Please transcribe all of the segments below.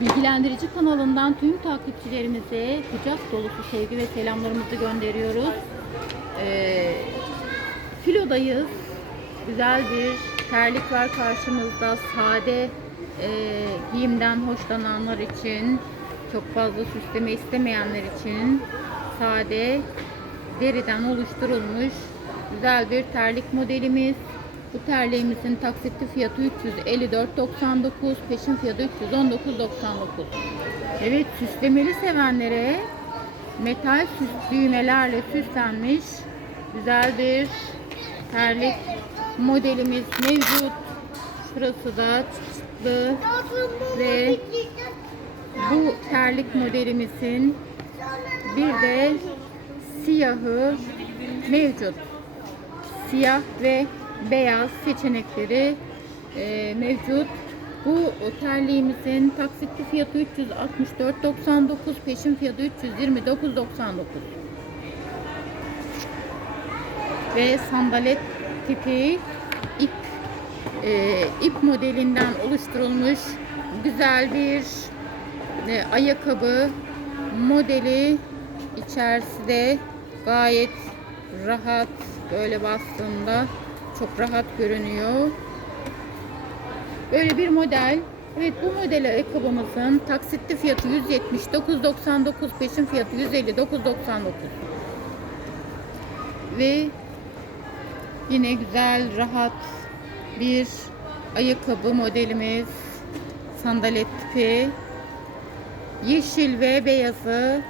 Bilgilendirici kanalından tüm takipçilerimize kucak dolusu sevgi ve selamlarımızı gönderiyoruz. Ee, filodayız. Güzel bir terlik var karşımızda. Sade e, giyimden hoşlananlar için, çok fazla süsleme istemeyenler için sade deriden oluşturulmuş güzel bir terlik modelimiz. Bu terliğimizin taksitli fiyatı 354.99, peşin fiyatı 319.99. Evet, süslemeli sevenlere metal süs düğmelerle süslenmiş güzel bir terlik modelimiz mevcut. Şurası da çıtlı ve bu terlik modelimizin bir de siyahı mevcut. Siyah ve beyaz seçenekleri e, mevcut. Bu terliğimizin taksitli fiyatı 364.99, peşin fiyatı 329.99. Ve sandalet tipi ip e, ip modelinden oluşturulmuş güzel bir e, ayakkabı modeli içerisi de gayet rahat böyle bastığında çok rahat görünüyor. Böyle bir model. Evet bu model ayakkabımızın taksitli fiyatı 179.99 peşin fiyatı 159.99 ve yine güzel rahat bir ayakkabı modelimiz. Sandalet tipi. Yeşil ve beyazı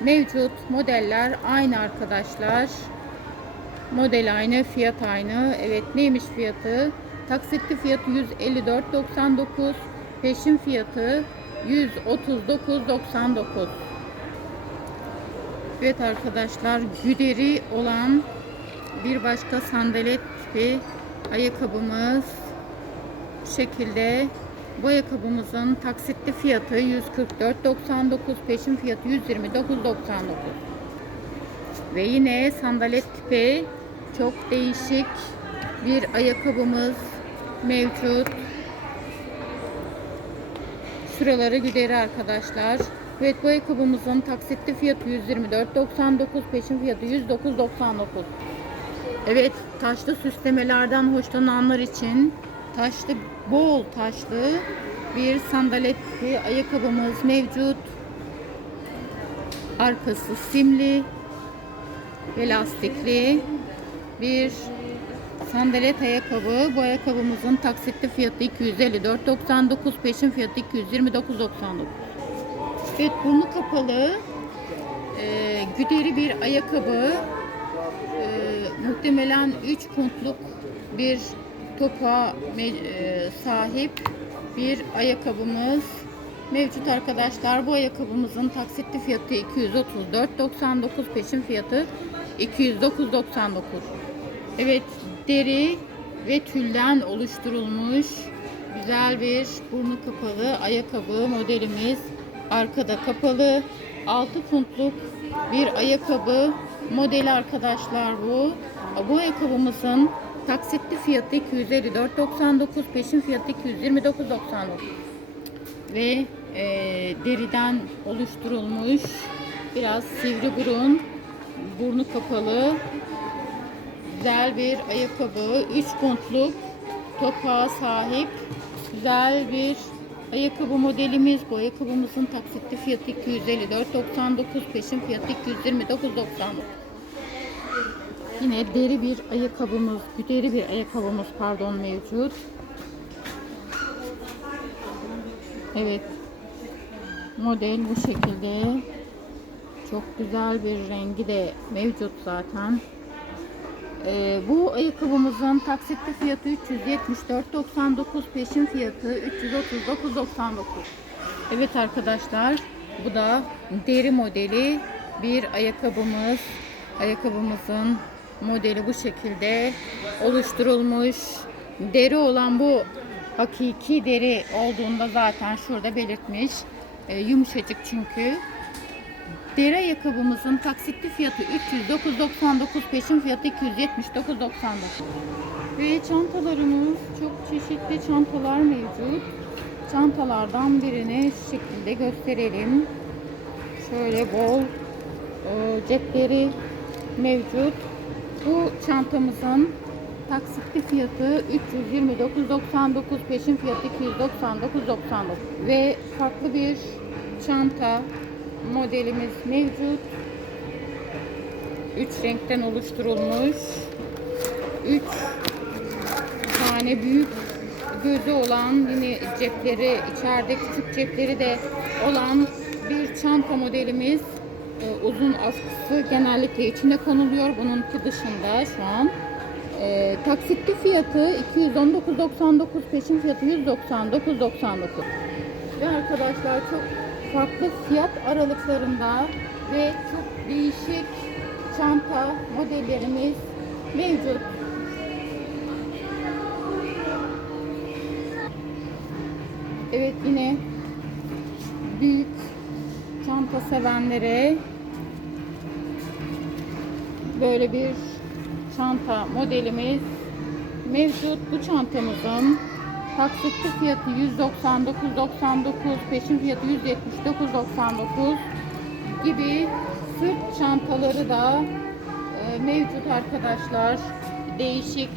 mevcut modeller. Aynı arkadaşlar model aynı fiyat aynı. Evet neymiş fiyatı? Taksitli fiyatı 154.99 peşin fiyatı 139.99 Evet arkadaşlar güderi olan bir başka sandalet tipi ayakkabımız bu şekilde. Bu ayakkabımızın taksitli fiyatı 144.99 peşin fiyatı 129.99 ve yine sandalet tipi çok değişik bir ayakkabımız mevcut. Şuraları güderi arkadaşlar. Evet bu ayakkabımızın taksitli fiyatı 124.99 peşin fiyatı 109.99 Evet taşlı süslemelerden hoşlananlar için taşlı bol taşlı bir sandalet tipi ayakkabımız mevcut. Arkası simli ve lastikli bir sandalet ayakkabı. Bu ayakkabımızın taksitli fiyatı 254.99 peşin fiyatı 229.99 Evet burnu kapalı e, güderi bir ayakkabı e, muhtemelen 3 puntluk bir topa e, sahip bir ayakkabımız mevcut arkadaşlar. Bu ayakkabımızın taksitli fiyatı 234.99 peşin fiyatı 209.99 Evet deri ve tülden oluşturulmuş güzel bir burnu kapalı ayakkabı modelimiz arkada kapalı 6 puntluk bir ayakkabı modeli arkadaşlar bu. Bu ayakkabımızın taksitli fiyatı 254.99 peşin fiyatı 229.99 ve e, deriden oluşturulmuş biraz sivri burun burnu kapalı güzel bir ayakkabı 3 puntluk topağa sahip güzel bir ayakkabı modelimiz bu ayakkabımızın taksitli fiyatı 254.99 peşin fiyatı 229.99 Yine deri bir ayakkabımız, deri bir ayakkabımız pardon mevcut. Evet. Model bu şekilde. Çok güzel bir rengi de mevcut zaten. Ee, bu ayakkabımızın taksitli fiyatı 374.99 peşin fiyatı 339.99 Evet arkadaşlar bu da deri modeli bir ayakkabımız. Ayakkabımızın modeli bu şekilde oluşturulmuş. Deri olan bu hakiki deri olduğunda zaten şurada belirtmiş. Ee, yumuşacık çünkü Deri ayakkabımızın taksitli fiyatı 309.99 peşin fiyatı 279.99 Ve çantalarımız çok çeşitli çantalar mevcut. çantalardan birini şu şekilde gösterelim. Şöyle bol e, cepleri mevcut. Bu çantamızın taksitli fiyatı 329.99, peşin fiyatı 299.99 ve farklı bir çanta modelimiz mevcut. 3 renkten oluşturulmuş. 3 tane büyük gözü olan yine cepleri içeride küçük cepleri de olan bir çanta modelimiz Ee, uzun askısı genellikle içine konuluyor bununki dışında şu an Ee, taksitli fiyatı 219.99 peşin fiyatı 199.99 ve arkadaşlar çok farklı fiyat aralıklarında ve çok değişik çanta modellerimiz mevcut. Evet yine büyük çanta sevenlere böyle bir çanta modelimiz mevcut. Bu çantamızın taksitli fiyatı 199.99, peşin fiyatı 179.99 gibi sırt çantaları da e, mevcut arkadaşlar. Değişik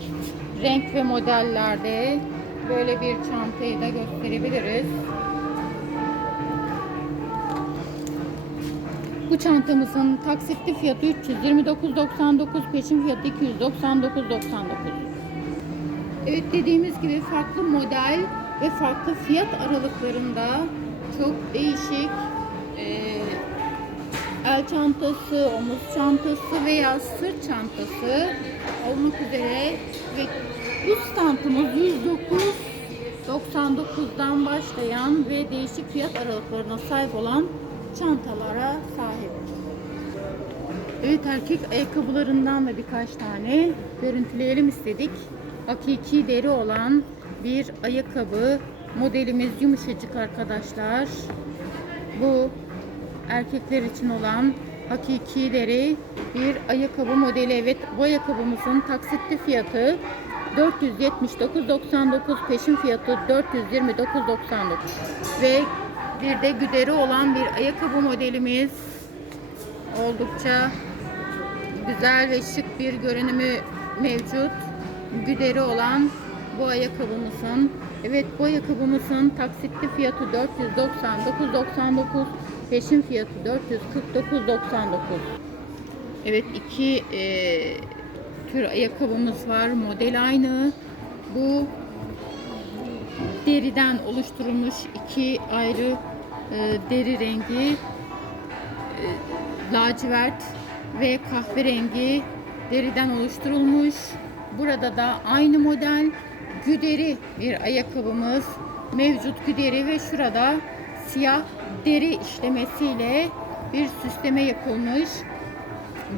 renk ve modellerde böyle bir çantayı da gösterebiliriz. Bu çantamızın taksitli fiyatı 329.99, peşin fiyatı 299.99. Evet dediğimiz gibi farklı model ve farklı fiyat aralıklarında çok değişik e, el çantası, omuz çantası veya sırt çantası olmak üzere ve bu standımız 109.99'dan başlayan ve değişik fiyat aralıklarına sahip olan çantalara sahip. Evet erkek ayakkabılarından da birkaç tane görüntüleyelim istedik. Hakiki deri olan bir ayakkabı modelimiz yumuşacık arkadaşlar. Bu erkekler için olan hakiki deri bir ayakkabı modeli. Evet bu ayakkabımızın taksitli fiyatı 479.99 peşin fiyatı 429.99 ve bir de güderi olan bir ayakkabı modelimiz oldukça güzel ve şık bir görünümü mevcut güderi olan bu ayakkabımızın evet bu ayakkabımızın taksitli fiyatı 499.99 peşin fiyatı 449.99 evet iki e, tür ayakkabımız var model aynı bu deriden oluşturulmuş iki ayrı e, deri rengi e, lacivert ve kahverengi deriden oluşturulmuş. Burada da aynı model güderi bir ayakkabımız mevcut güderi ve şurada siyah deri işlemesiyle bir süsleme yapılmış.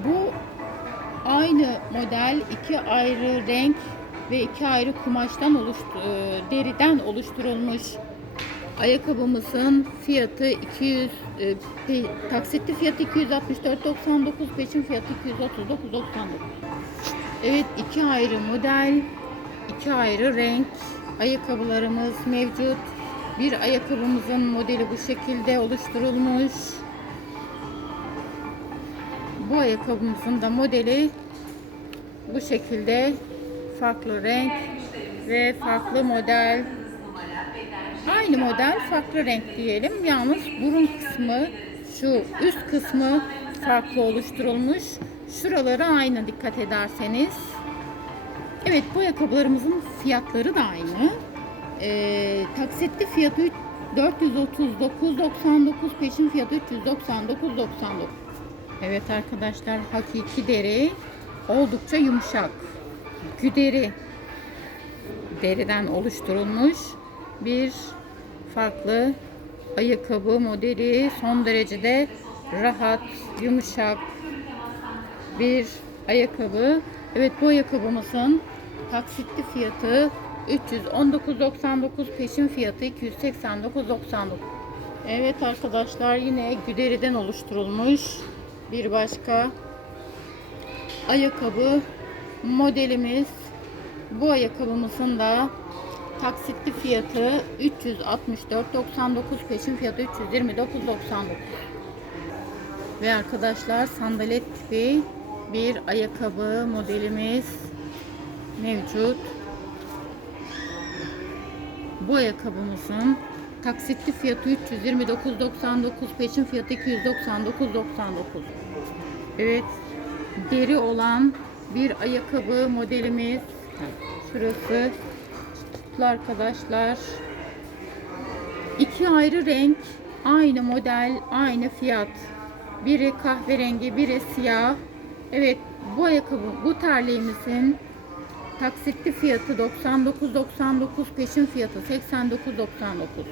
Bu aynı model iki ayrı renk ve iki ayrı kumaştan oluştu, e, deriden oluşturulmuş ayakkabımızın fiyatı 200 e, taksitli fiyatı 264.99 peşin fiyatı 239.99 Evet iki ayrı model iki ayrı renk ayakkabılarımız mevcut bir ayakkabımızın modeli bu şekilde oluşturulmuş bu ayakkabımızın da modeli bu şekilde farklı renk ve farklı model. Aynı model farklı renk diyelim. Yalnız burun kısmı şu üst kısmı farklı oluşturulmuş. Şuraları aynı dikkat ederseniz. Evet bu ayakkabılarımızın fiyatları da aynı. Ee, taksitli fiyatı 439.99 peşin fiyatı 399.99 Evet arkadaşlar hakiki deri oldukça yumuşak güderi deriden oluşturulmuş bir farklı ayakkabı modeli son derecede rahat, yumuşak bir ayakkabı. Evet bu ayakkabımızın taksitli fiyatı 319.99 peşin fiyatı 289.99. Evet arkadaşlar yine güderiden oluşturulmuş bir başka ayakkabı modelimiz bu ayakkabımızın da Taksitli fiyatı 364.99, peşin fiyatı 329.99. Ve arkadaşlar sandalet tipi bir ayakkabı modelimiz mevcut. Bu ayakkabımızın taksitli fiyatı 329.99, peşin fiyatı 299.99. Evet, deri olan bir ayakkabı modelimiz. Şurası tutlu arkadaşlar. İki ayrı renk, aynı model, aynı fiyat. Biri kahverengi, biri siyah. Evet, bu ayakkabı, bu terliğimizin taksitli fiyatı 99.99, peşin fiyatı 89.99.